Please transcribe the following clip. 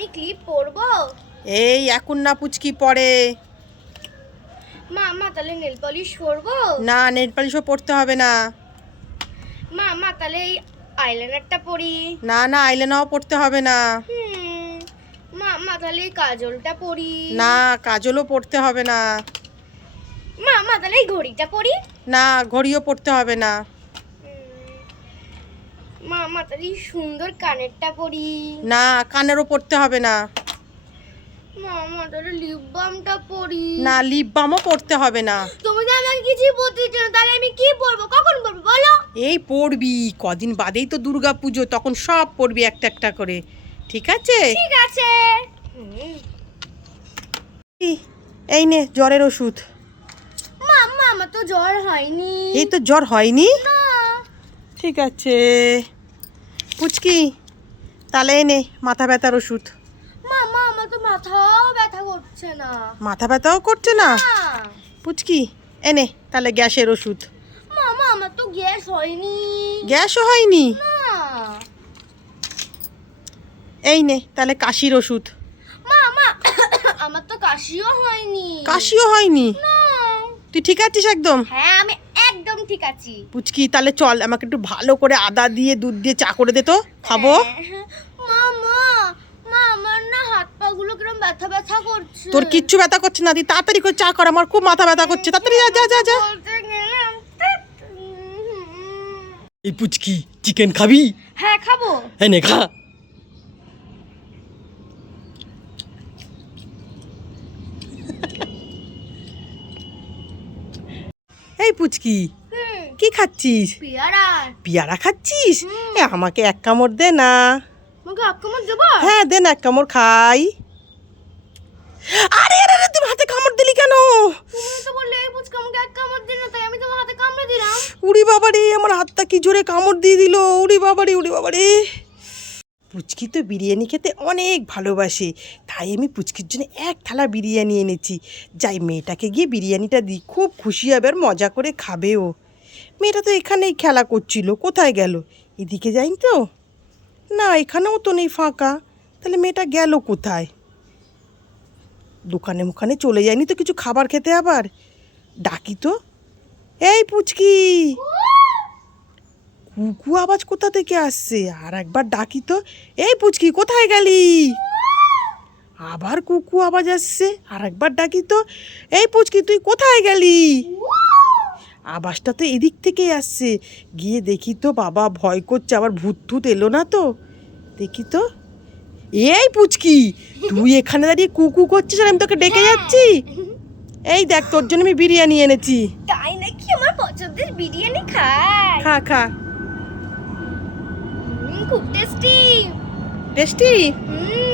আমি ক্লিপ পরবো? এই এখন না পুচকি পড়ে। মা মা তাহলে নেল পলিশ পরবো? না নেট পালিশও পড়তে হবে না। মা মা তাহলে এই আইলাইনারটা পরি। না না আইলেনাও পড়তে হবে না। মা মা তাহলে এই কাজলটা পরি। না কাজলও পড়তে হবে না। মা মা তাহলে এই ঘড়িটা পরি। না ঘড়িও পড়তে হবে না। মা এই সুন্দর কানেরটা পরি। না কানেরও পড়তে হবে না। মা তাহলে লিপ বামটা পরি। না লিপ বামও পড়তে হবে না। তুমি তো আমাকে কিছুই বলতে দিচ্ছ না তাহলে আমি কি পরবো? কখন পরবো বলো? এই পড়বি কদিন বাদেই তো দুর্গা পুজো তখন সব পড়বি একটা একটা করে। ঠিক আছে? ঠিক আছে। এই, নে জ্বরের ওষুধ। মা মা আমার তো জ্বর হয়নি। এই তো জ্বর হয়নি? না ঠিক আছে। পুচকি তাহলে এনে মাথা ব্যথার ওষুধ। মা মা আমার তো মাথাও ব্যথা করছে না। মাথা ব্যথাও করছে না? পুচকি এনে তাহলে গ্যাসের ওষুধ। মা মা আমার তো গ্যাস হয়নি। গ্যাসও হয়নি? এই নে তাহলে কাশির ওষুধ। মা মা আমার তো কাশিও হয়নি। কাশিও হয়নি? তুই ঠিক আছিস একদম? হ্যাঁ আমি একদম ঠিক আছি। পুচকি তাহলে চল আমাকে একটু ভালো করে আদা দিয়ে দুধ দিয়ে চা করে দে তো খাব। হ্যাঁ, মা মা মা আমার না হাত পা গুলো কিরম ব্যথা ব্যথা করছে। তোর কিচ্ছু ব্যথা করছে না তুই তাড়াতাড়ি করে চা কর আমার খুব মাথা ব্যথা করছে। তাড়াতাড়ি যা যা যা যা। এই পুচকি চিকেন খাবি? হ্যাঁ খাব। এনে খা। এই পুচকি কি খাচ্ছিস? পেয়ারা। পিয়ারা খাচ্ছিস? এ আমাকে এক কামড় দে না। হ্যাঁ দে না এক কামড় খাই। আরে আরে আরে তুমি হাতে কামড় দিলি কেন? উড়ি বাবা রে আমার হাতটা কি জোরে কামড় দিয়ে দিল? উড়ি বাবা রে উড়ি বাবা রে পুচকি তো বিরিয়ানি খেতে অনেক ভালোবাসে তাই আমি পুচকির জন্য এক থালা বিরিয়ানি এনেছি। যাই মেয়েটাকে গিয়ে বিরিয়ানিটা দিই খুব খুশি হবে আর মজা করে খাবে ও। মেয়েটা তো এখানেই খেলা করছিল, কোথায় গেল? এদিকে যাই তো? না, এখানেও তো নেই ফাঁকা। তাহলে মেয়েটা গেল কোথায়? দোকানে মুখানে চলে যায়নি তো কিছু খাবার খেতে আবার? ডাকি তো। এই পুচকি! কুকু আওয়াজ কোথা থেকে আসছে? আর একবার ডাকি তো। এই পুচকি, কোথায় গেলি? আবার কুকু আওয়াজ আসছে। আর একবার ডাকি তো। এই পুচকি, তুই কোথায় গেলি? আওয়াজটা তো এদিক থেকেই আসছে। গিয়ে দেখি তো বাবা ভয় করছে আবার ভূত টুত এলো না তো। দেখি তো। এই পুচকি তুই এখানে দাঁড়িয়ে কুকু করছিস আর আমি তোকে ডেকে যাচ্ছি? এই দেখ তোর জন্য আমি বিরিয়ানি এনেছি। তাই নাকি আমার পছন্দের বিরিয়ানি খাই? খা খা। খুব টেস্টি টেস্টি হুম।